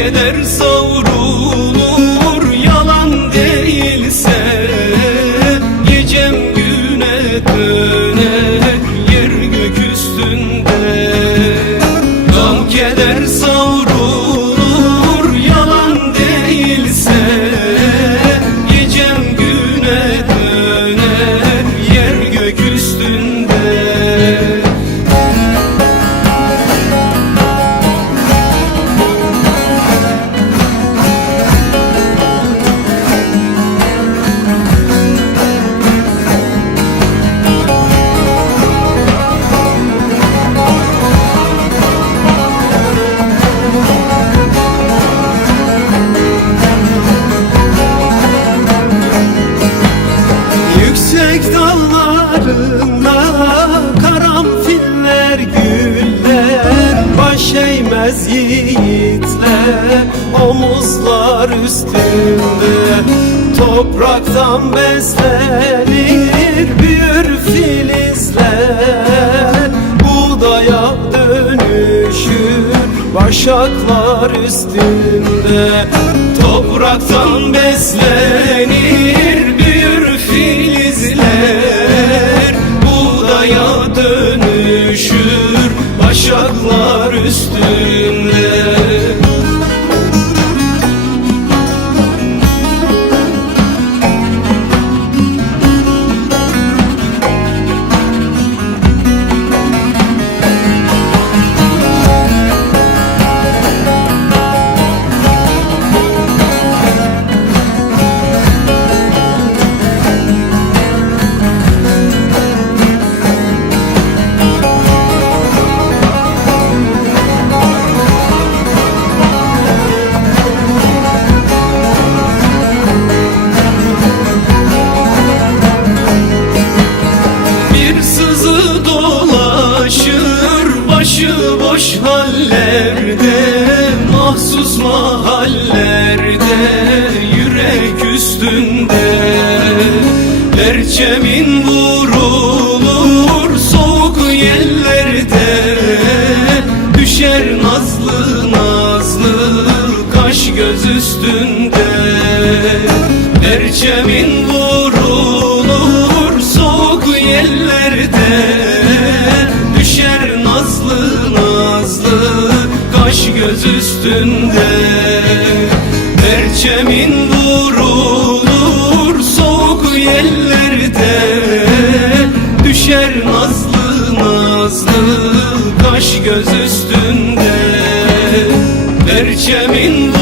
keder savrulur yalan değilse, gecem güne döner yer gök üstünde. Gam keder savrulur yalan değilse, gecem güne döner yer gök üstünde. Yüksek dağlarında karanfiller güller, baş eğmez yiğitler omuzlar üstünde. Topraktan beslenir büyür filizler, buğdaya dönüşür başaklar üstünde. Topraktan beslenir büyür filizler, buğdaya dönüşür başaklar üstünde. Başıboş hallerde, mahsus mahallerde, yürek üstünde. Perçemin vurulur soğuk yerlerde, düşer nazlı nazlı kaş göz üstünde. Perçemin vurulur soğuk yerlerde, düşer nazlı nazlı kaş göz üstünde. Perçemin vurulur soğuk yerlerde, düşer nazlı nazlı kaş göz üstünde. Perçemin